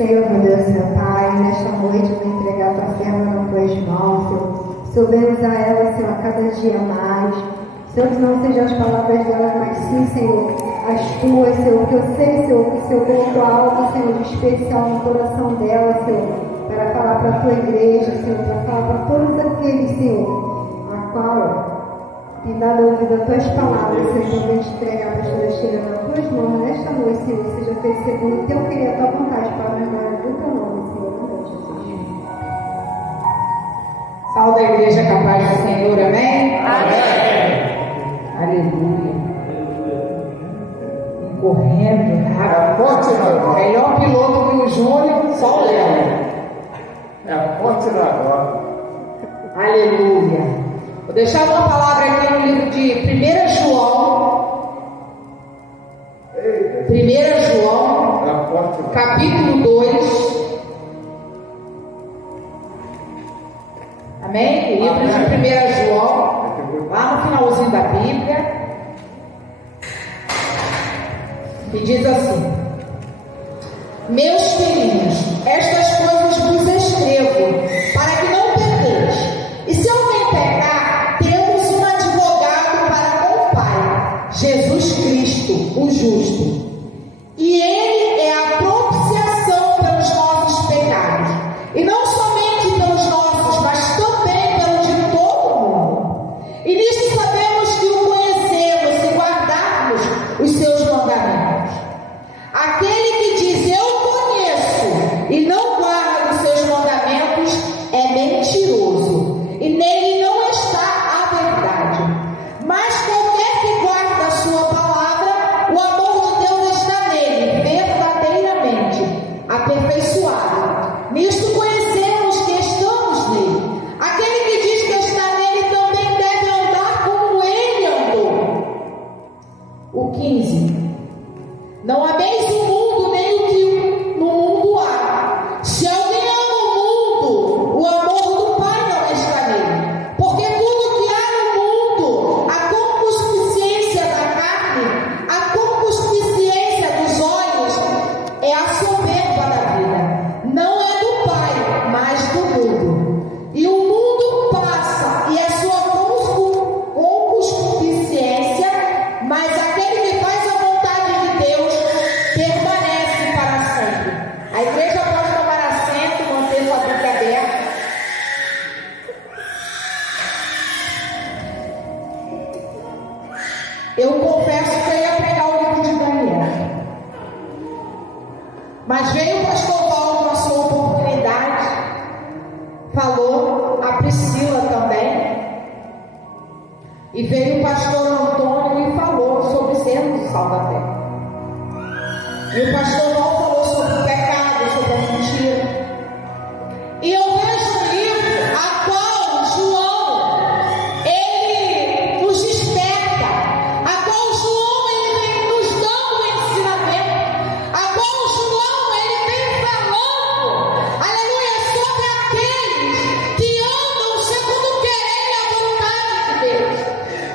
Senhor, meu Deus, meu Pai, nesta noite eu vou entregar a tua serva nas tuas mãos, Senhor. Soubemos a ela, Senhor, a cada dia mais. Senhor, que não sejam as palavras dela, mas sim, Senhor, as tuas, Senhor, que eu sei, Senhor, que o Senhor colocou algo, Senhor, de especial no coração dela, Senhor, para falar para a tua igreja, Senhor, para falar para todos aqueles, Senhor, a qual tem dado ouvido a tuas palavras, Senhor, eu vou te entregar a pastora Sheila nas tuas mãos nesta noite, Senhor, seja feito segundo o teu querer, a tua vontade, para a glória do teu nome, Senhor, em nome de Jesus. Salve a igreja capaz do Senhor, amém? Amém. Aleluia. Correndo, rápido. Melhor piloto que o Júnior, só o Léo. É a forte da agora. Aleluia. Vou deixar uma palavra aqui no livro de 1 João. 1 João, capítulo 2. Amém? O livro de 1 João, lá no finalzinho da Bíblia. E diz assim: meus filhinhos, estas coisas vos escrevo, para que não pequeis. E se alguém pecar, temos um advogado para com o Pai, Jesus Cristo, o justo. E ele é a propiciação pelos nossos pecados. E não somente pelos nossos, mas também pelos de todo mundo. E nisto sabemos que o conhecemos se guardarmos os seus mandamentos. Aquele que diz eu conheço e não guarda os seus mandamentos é mentiroso, e nele não está a verdade. Mas qualquer que guarda a sua palavra, o amor de Deus está nele, verdadeiramente aperfeiçoado. Nisto conhecemos que estamos nele. Aquele que diz que está nele também deve andar como ele andou. O 15. Não ameis o mundo, nem o que no mundo há. Se alguém ama o mundo, o amor do Pai não está nele. Porque tudo que há no mundo, a concupiscência da carne, a concupiscência dos olhos, é a soberba da vida. Não é do Pai, mas do mundo. E o mundo passa, e a sua concupiscência, mas aquele que faz a vontade de Deus permanece para sempre. A igreja pode tomar assento, manter sua Bíblia aberta. Eu confesso que eu ia pregar o livro de Daniel, mas veio o pastor Paulo com a sua oportunidade, falou, a Priscila também, e veio o pastor Antônio e falou sobre sermos o sal da terra. E o pastor Paulo falou sobre o pecado, sobre a mentira. E eu vejo um livro a qual João, ele nos desperta, a qual João, ele vem nos dando ensinamento, a qual João, ele vem falando, aleluia, sobre aqueles que andam segundo o querer e a vontade de Deus.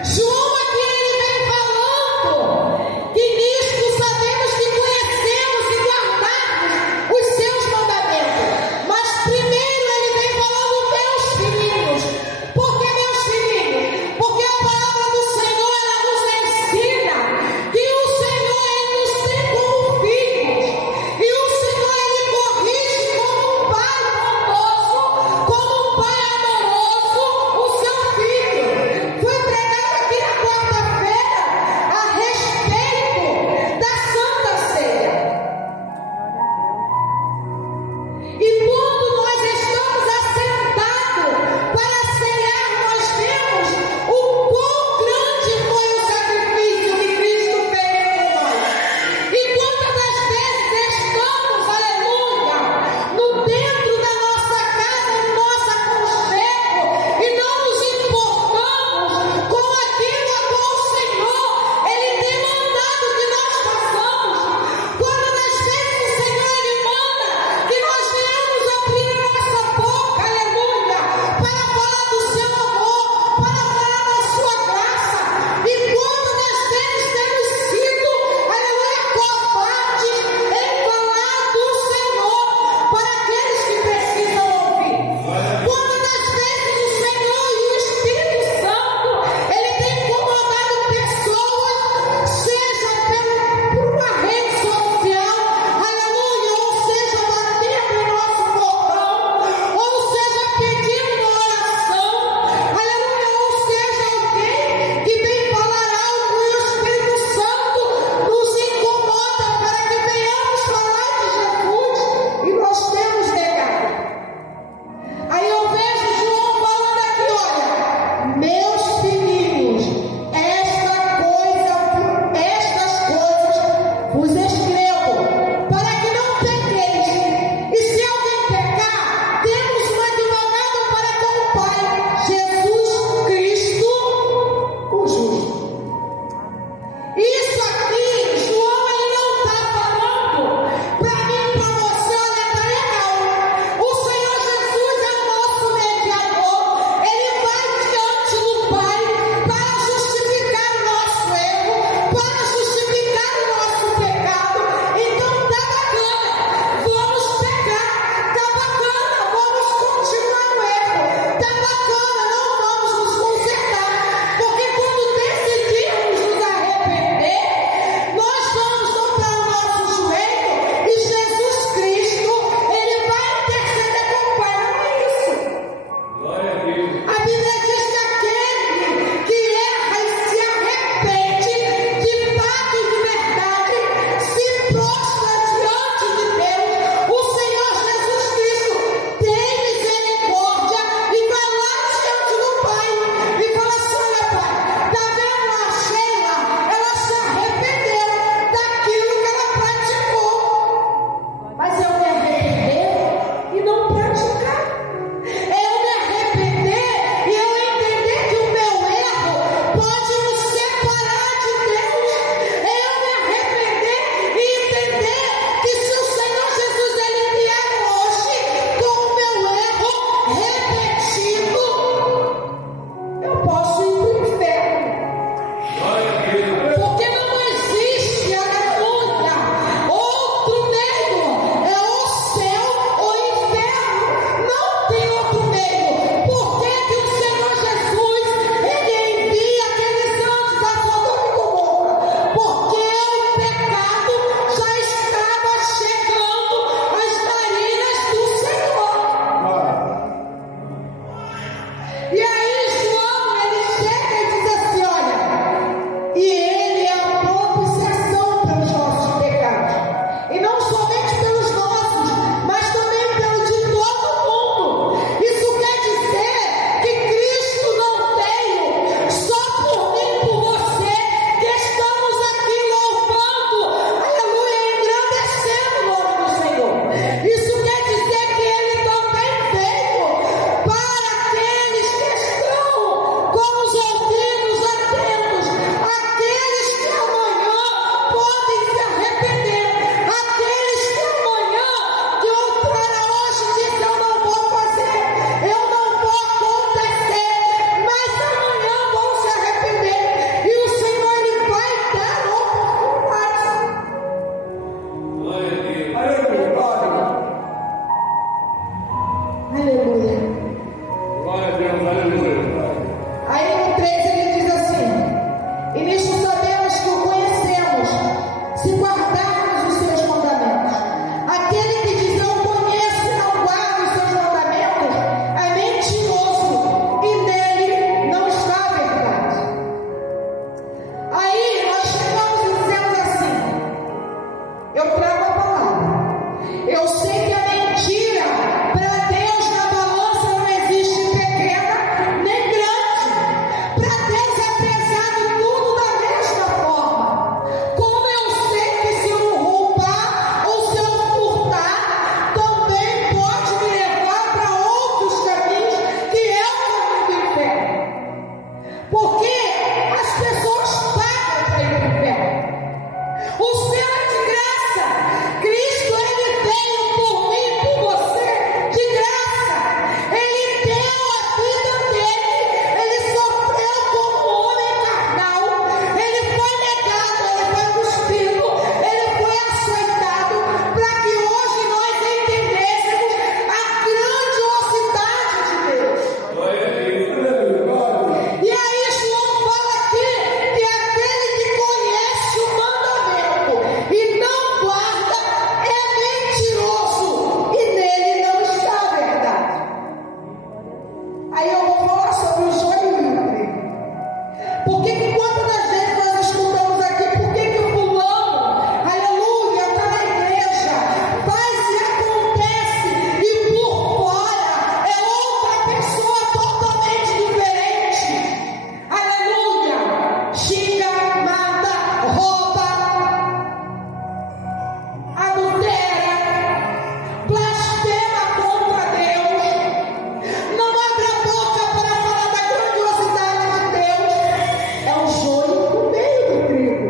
João aqui, ele vem falando que nisto sabemos que conhecemos e Aleluia. Glória a Deus, aleluia. Aí no 13 ele diz assim: e nisto sabemos que o conhecemos, se guardarmos os seus mandamentos. Aquele que diz eu conheço e não guarda os seus mandamentos é mentiroso e nele não está a verdade. Aí nós chegamos e dizemos assim: eu trago a palavra. Eu sei que a mentira para Deus na balança não existe pequena nem grande. Para Deus é pesado tudo da mesma forma. Como eu sei que se eu roubar ou se eu furtar, também pode me levar para outros caminhos que é o caminho do inferno. Porque as pessoas pagam para ir para o inferno. O céu é de graça. Cristo, ele veio por mim e por você de graça. Ele deu a vida dele. Ele sofreu como homem carnal. Ele foi negado, ele foi cuspido, ele foi açoitado, para que hoje nós entendêssemos a grandiosidade de Deus. Glória a Deus, aleluia. E aí João fala aqui que aquele que conhece o mandamento e não guarda é mentiroso e nele não está a verdade. Aí eu vou falar sobre o joio e o trigo. Por que quantas das vezes nós escutamos aqui, por que o fulano, aleluia, está na igreja, faz e acontece, e por fora é outra pessoa totalmente diferente. Aleluia, xinga, mata, rouba, adultera, blasfema contra Deus, não abre a boca para falar da grandiosidade de Deus. É o joio no meio do trigo.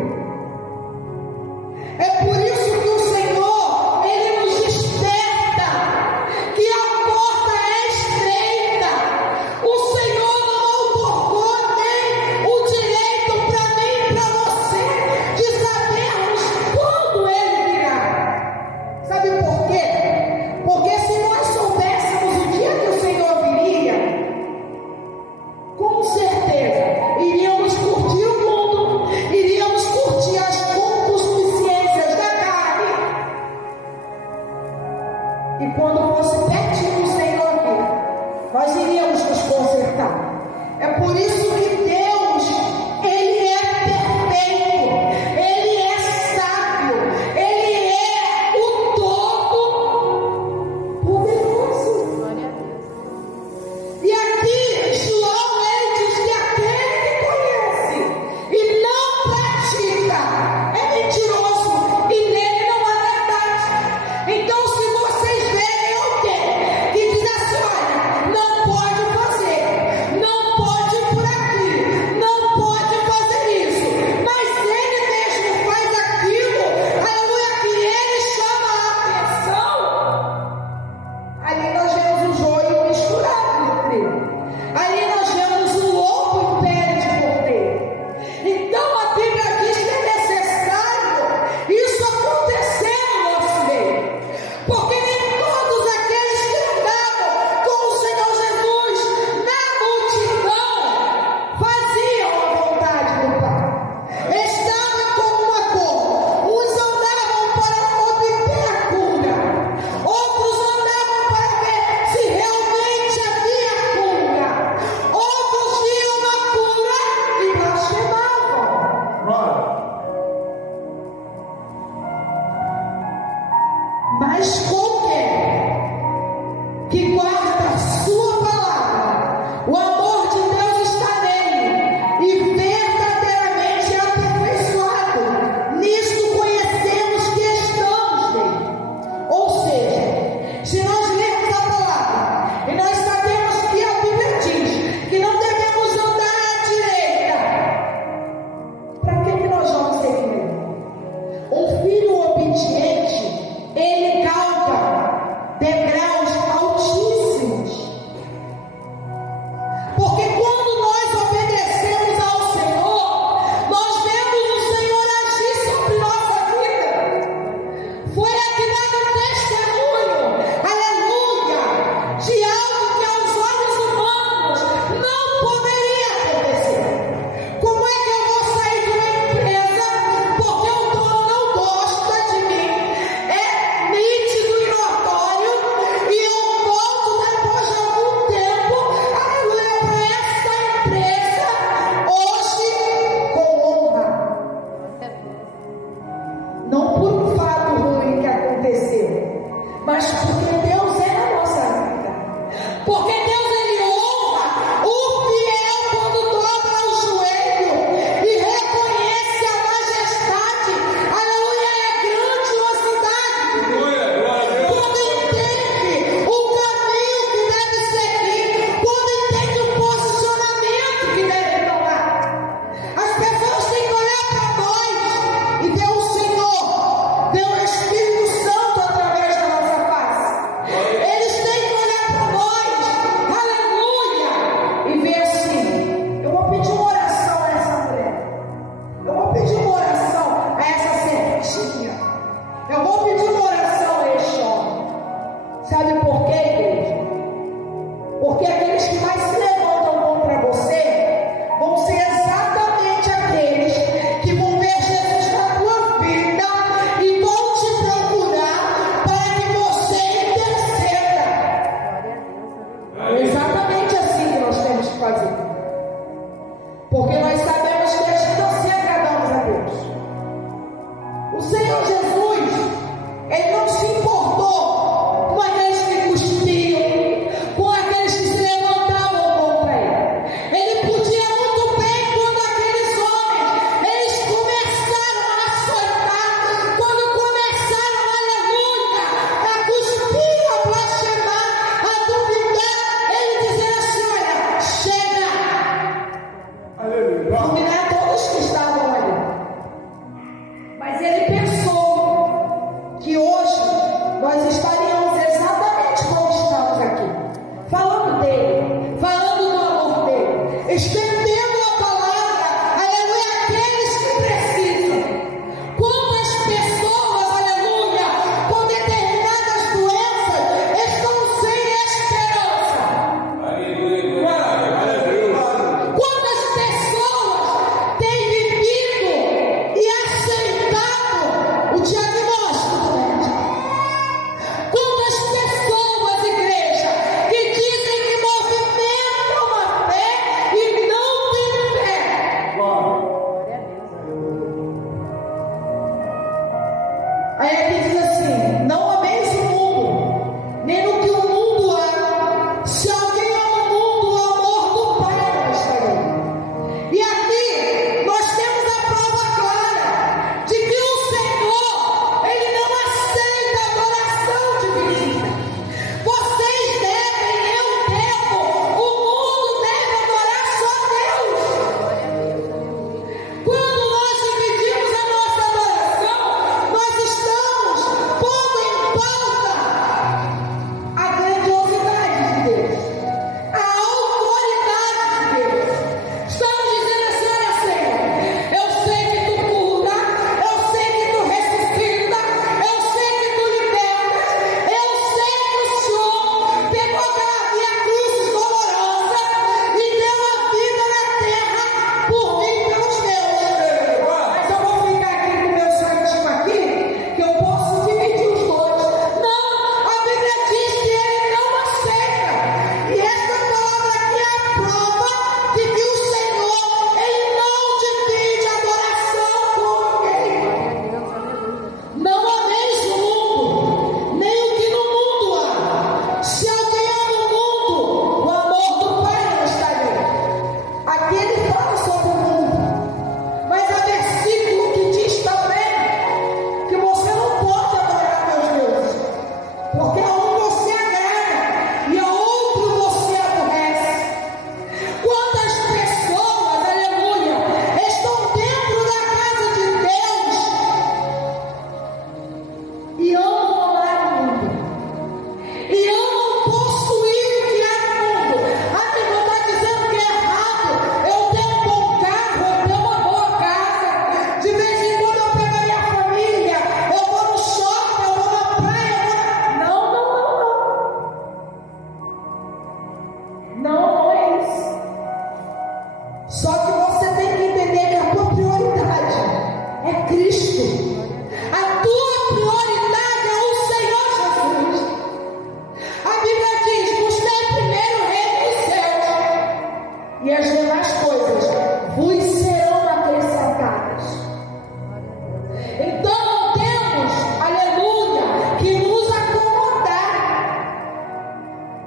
É por isso que o Senhor, ele nos desperta que a porta é estreita. O Senhor não otorgou nem o direito para mim e para você de sabermos quando ele virá. Sabe por quê? Porque se nós soubéssemos o dia que o Senhor viria, com certeza iríamos curtir o mundo, iríamos curtir as concupiscências da carne, e quando fosse pertinho do Senhor vir, nós iríamos nos consertar. É por isso que Deus, ele é perfeito, ele é sábio, ele é o todo poderoso. E aqui João, ele diz que aquele que conhece e não pratica é mentiroso e nele não há verdade. Então, se vocês verem alguém que diz assim: olha, não pode fazer, não pode ir por aqui,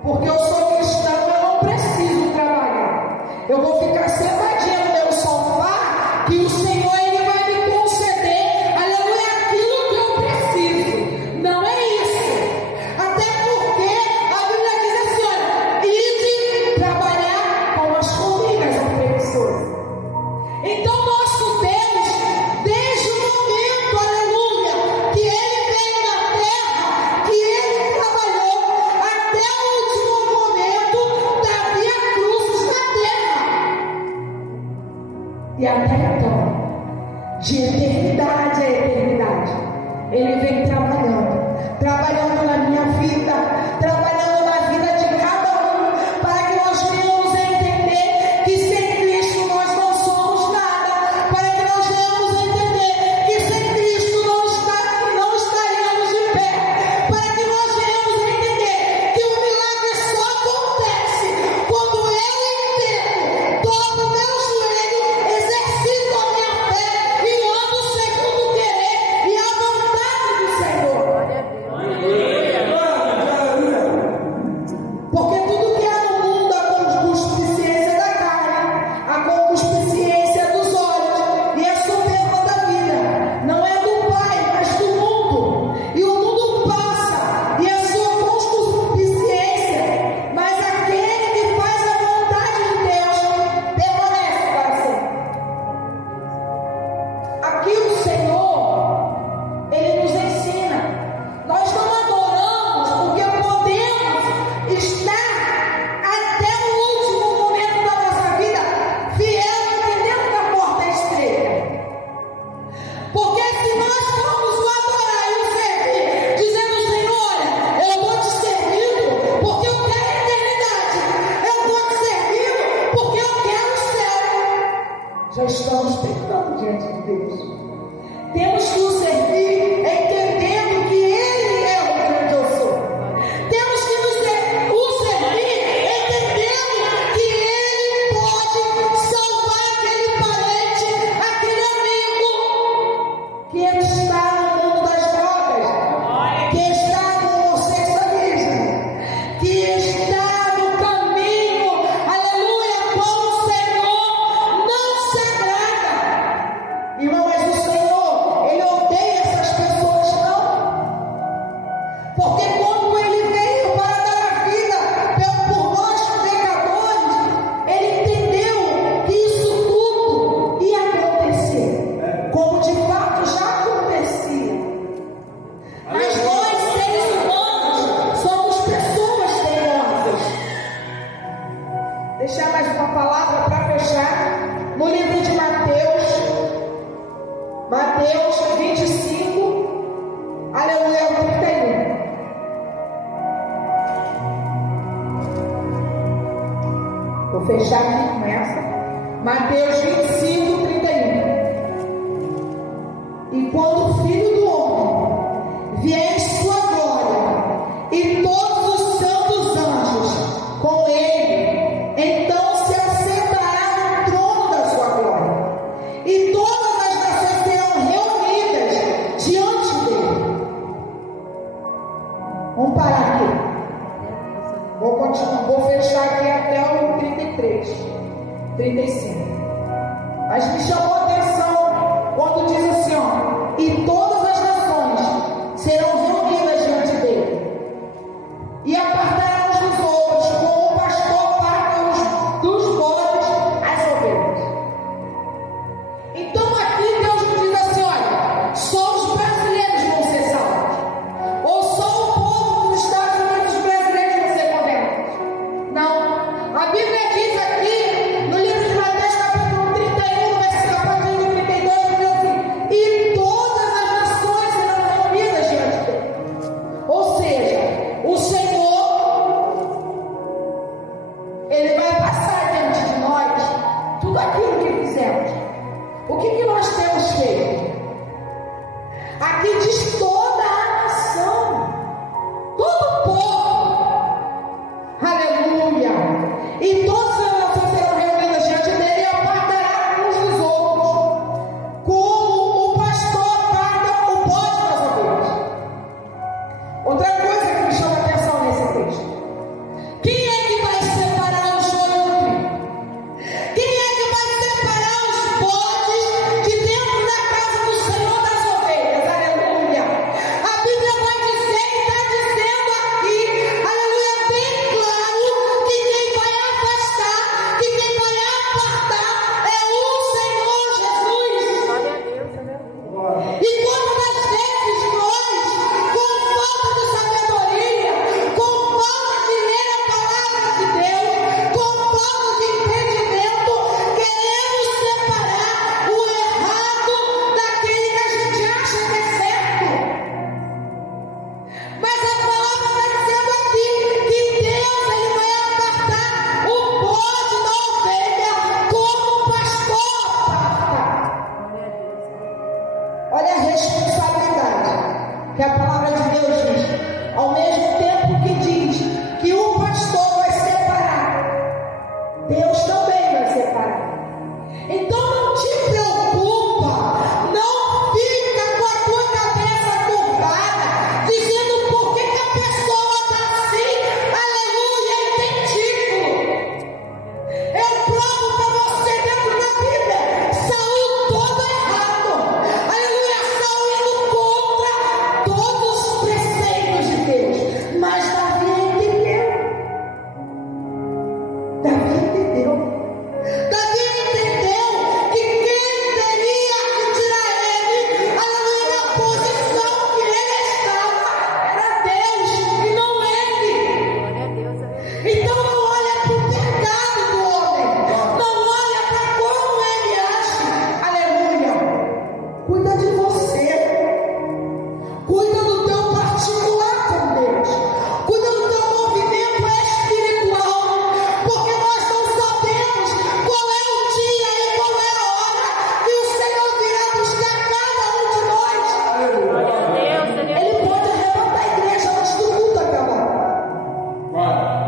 Porque eu sou cristão, eu não preciso trabalhar. Eu vou ficar sentadinha no meu sofá, que o Senhor Ele vai me conceder, aleluia, aquilo que eu preciso. Não é isso. Até porque a Bíblia diz assim, olha, ide trabalhar com as formigas preguiçosas. Então nosso Deus, desde o momento, aleluia, que Ele veio na terra, que Ele trabalhou, até o último momento da via cruzes na terra. E até então, de eternidade a eternidade, Ele vem trabalhando na minha vida, trabalhando na vida de cada um, para que nós venhamos a entender que sem Cristo nós não somos nada, para que nós venhamos a entender que sem Cristo não estaríamos de pé, para que nós venhamos a entender que o milagre só acontece quando eu entendo, dobro o meu joelho, exercito a minha fé e ando segundo o querer e a vontade do Senhor. Porque tudo que há no mundo, a concupiscência da carne, a concupiscência dos olhos e a soberba da vida, não é do Pai, mas do mundo. E o mundo passa, e a sua concupiscência, mas aquele que faz a vontade de Deus permanece para sempre. Aqui o Senhor, Ele nos ensina. Nós não adoramos porque podemos estar até o último momento da nossa vida fiel, entendendo que a porta é estreita. Porque se nós formos o adorar e o servir, dizendo, Senhor, olha, eu estou te servindo porque eu quero a eternidade, eu estou te servindo porque eu quero o céu, já estamos pecando diante de Deus. Temos que o servir entendendo que Ele é o grande eu sou. Temos que o servir entendendo que Ele pode salvar aquele parente, aquele amigo que está no mundo das drogas, que está no homossexualismo, que está no caminho, aleluia, com o Senhor, não se agrada. Irmão, mas o Senhor, Ele odeia essas pessoas, não? Porque quando Ele veio para dar a vida por nós pecadores, Ele entendeu que isso tudo ia acontecer, como de fato já acontecia. Mas nós, seres humanos, somos pessoas teimosas. Deixar mais uma palavra para fechar no livro de Mateus 25, aleluia, 31. Vou fechar aqui com essa. Mateus 25, 31. E quando o Filho do Homem vier em sua glória, e todos os santos anjos com Ele, então se assentará no trono da sua glória. E todas as nações serão reunidas diante dele. Vamos parar aqui. Vou continuar, vou fechar aqui até o 33, 35. Mas me chamou a atenção quando diz assim, ó, e todas as nações serão reunidas diante dele. E apartarão uns dos outros, como o pastor aparta dos bodes as ovelhas. Então aqui Deus nos diz assim, olha, só os brasileiros vão ser salvos. Ou só o povo dos Estados Unidos brasileiros vão ser condenados. Não. A Bíblia diz aqui, no livro de Mateus capítulo 31, versículo 32, diz assim, e todas as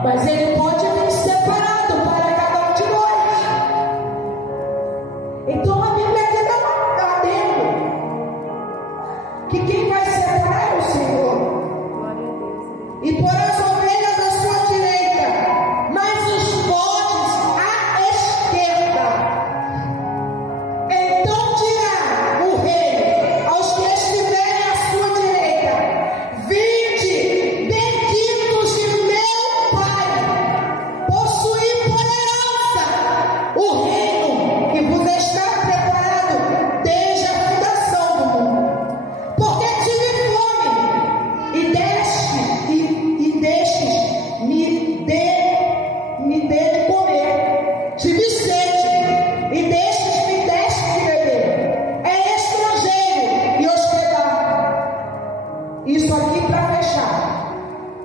mas Ele pode vir separado para cada um de nós. Então a Bíblia aqui está dizendo que quem vai separar é o Senhor. E por as ovelhas à sua direita, mas os bodes à esquerda. Então dirá o rei aos que estiverem à sua direita: vinde, benditos de meu Pai, possuí por herança o reino que vos está preparado desde a fundação do mundo. Porque tive fome e destes me dê de comer. Tive sede e destes me deste de beber. É estrangeiro e hospedado. Isso aqui para fechar,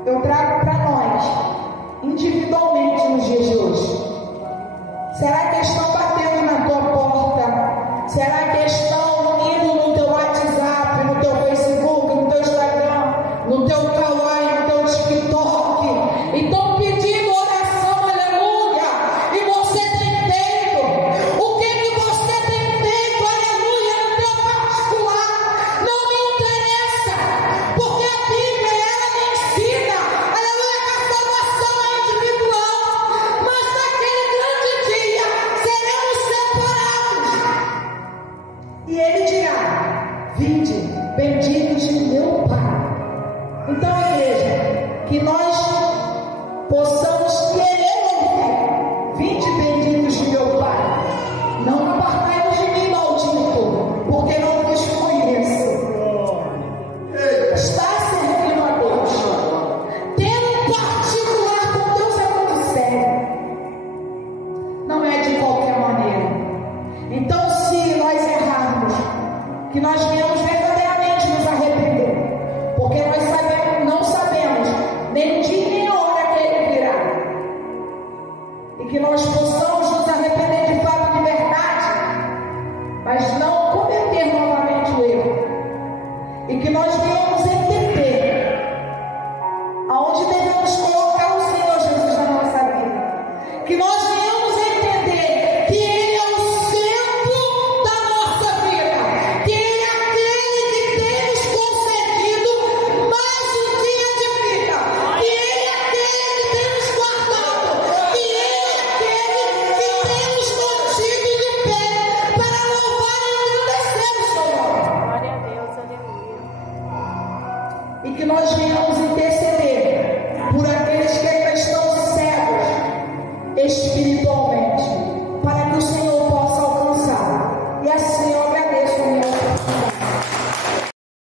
eu trago para nós, individualmente nos dias de hoje. Será que estão batendo na tua porta? Será que estão indo no teu WhatsApp, no teu Facebook, no teu Instagram, no teu Kawaii, no teu TikTok? E estão pedindo oração, aleluia. E você tem feito? O que você tem feito, aleluia, no teu particular? Não me interessa, porque a Bíblia, ela me ensina, aleluia, que a salvação é individual. Mas naquele grande dia, seremos separados. E Ele dirá: vinde, benditos de meu Pai. Então, igreja, que nós possamos querer ouvir: vinde, benditos de meu Pai. Não apartai-vos de mim, maldito, porque não vos conheço. Está servindo a Deus, tendo um particular com Deus é muito sério. Não é de qualquer maneira. Então, se nós errarmos, que nós venhamos verdadeiramente nos arrepender, porque nós não sabemos nem o dia nem a hora que Ele virá, e que nós possamos nos arrepender de fato, de verdade, mas não cometer novamente o erro, e que nós venhamos entender aonde devemos colocar o Senhor Jesus na nossa vida, que nós venhamos entender que Ele é o centro da nossa vida, que Ele é aquele que tem nos concedido mais um dia de vida, que Ele é aquele que tem nos guardado, que Ele é aquele que tem nos mantido de pé para louvar e engrandecer o seu nome. Glória a Deus, aleluia. E que nós venhamos interceder